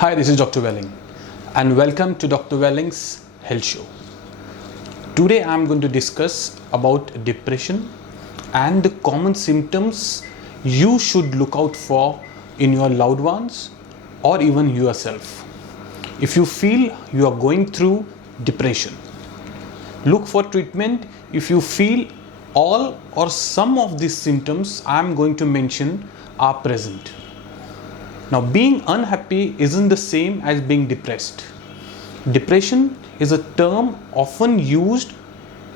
Hi, this is Dr. Welling and welcome to Dr. Welling's Health Show. Today I am going to discuss about depression and the common symptoms you should look out for in your loved ones or even yourself. If you feel you are going through depression, look for treatment if you feel all or some of these symptoms I am going to mention are present. Now, being unhappy isn't the same as being depressed. Depression is a term often used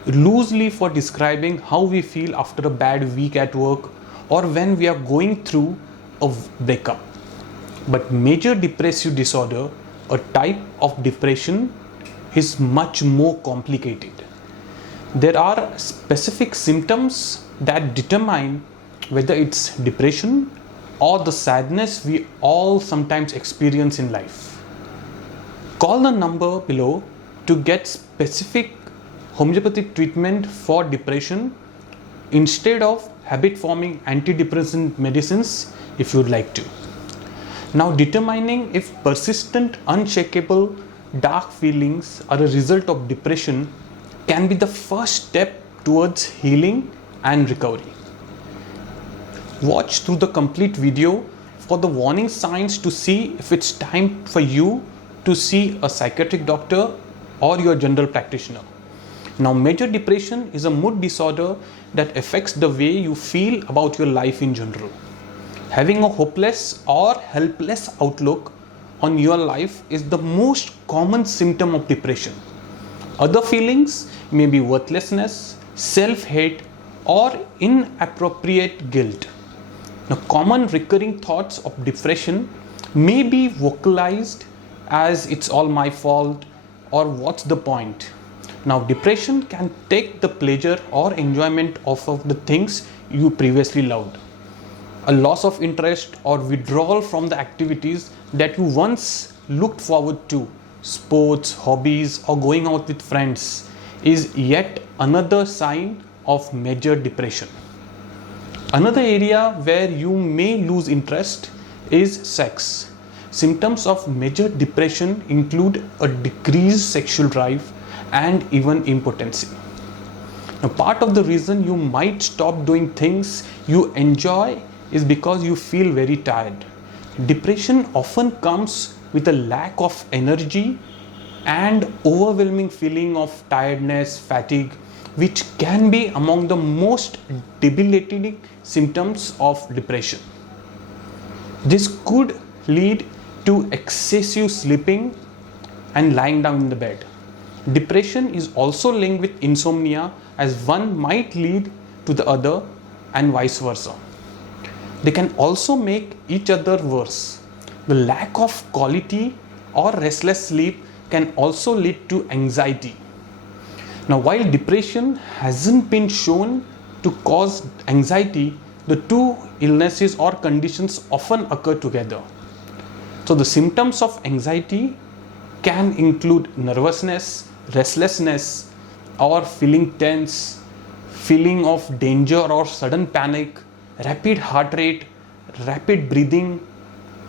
loosely for describing how we feel after a bad week at work or when we are going through a breakup. But major depressive disorder, a type of depression, is much more complicated. There are specific symptoms that determine whether it's depression or the sadness we all sometimes experience in life. Call the number below to get specific homeopathic treatment for depression instead of habit-forming antidepressant medicines if you'd like to. Now, determining if persistent, unshakable, dark feelings are a result of depression can be the first step towards healing and recovery. Watch through the complete video for the warning signs to see if it's time for you to see a psychiatric doctor or your general practitioner. Now, major depression is a mood disorder that affects the way you feel about your life in general. Having a hopeless or helpless outlook on your life is the most common symptom of depression. Other feelings may be worthlessness, self-hate, or inappropriate guilt. Now, common recurring thoughts of depression may be vocalized as it's all my fault or what's the point. Now, depression can take the pleasure or enjoyment off of the things you previously loved. A loss of interest or withdrawal from the activities that you once looked forward to, sports, hobbies, or going out with friends, is yet another sign of major depression. Another area where you may lose interest is sex. Symptoms of major depression include a decreased sexual drive and even impotency. Now, part of the reason you might stop doing things you enjoy is because you feel very tired. Depression often comes with a lack of energy and overwhelming feeling of tiredness, fatigue, which can be among the most debilitating symptoms of depression. This could lead to excessive sleeping and lying down in the bed. Depression is also linked with insomnia, as one might lead to the other and vice versa. They can also make each other worse. The lack of quality or restless sleep can also lead to anxiety. Now, while depression hasn't been shown to cause anxiety, the two illnesses or conditions often occur together. So, the symptoms of anxiety can include nervousness, restlessness, or feeling tense, feeling of danger or sudden panic, rapid heart rate, rapid breathing,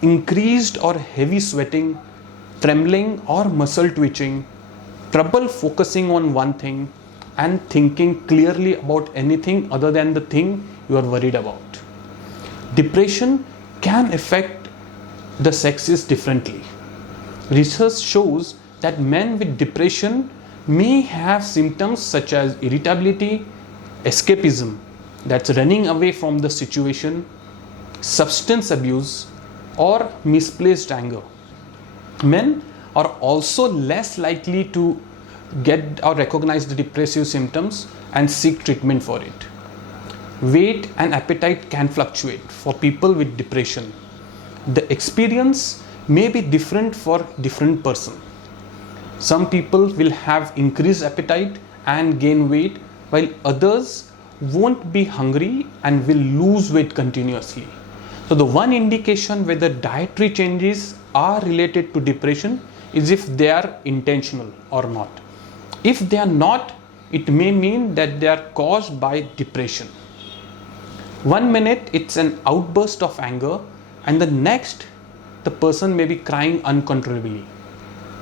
increased or heavy sweating, trembling or muscle twitching, trouble focusing on one thing, and thinking clearly about anything other than the thing you are worried about. Depression can affect the sexes differently. Research shows that men with depression may have symptoms such as irritability, escapism, that's running away from the situation, substance abuse, or misplaced anger. Men are also less likely to get or recognize the depressive symptoms and seek treatment for it. Weight and appetite can fluctuate for people with depression. The experience may be different for different person. Some people will have increased appetite and gain weight, while others won't be hungry and will lose weight continuously. So the one indication whether dietary changes are related to depression is if they are intentional or not. If they are not, it may mean that they are caused by depression. 1 minute it's an outburst of anger, and the next the person may be crying uncontrollably.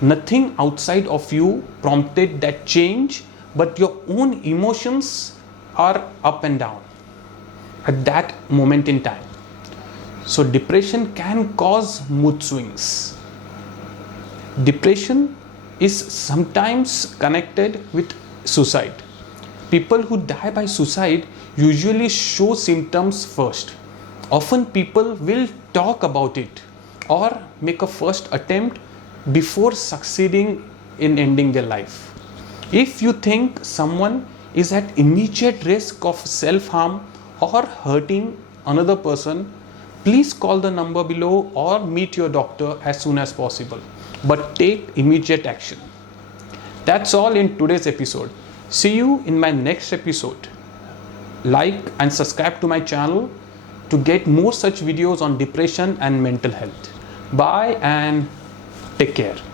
Nothing outside of you prompted that change, but your own emotions are up and down at that moment in time. So depression can cause mood swings. Depression is sometimes connected with suicide. People who die by suicide usually show symptoms first. Often people will talk about it or make a first attempt before succeeding in ending their life. If you think someone is at immediate risk of self-harm or hurting another person, please call the number below or meet your doctor as soon as possible. But take immediate action. That's all in today's episode. See you in my next episode. Like and subscribe to my channel to get more such videos on depression and mental health. Bye and take care.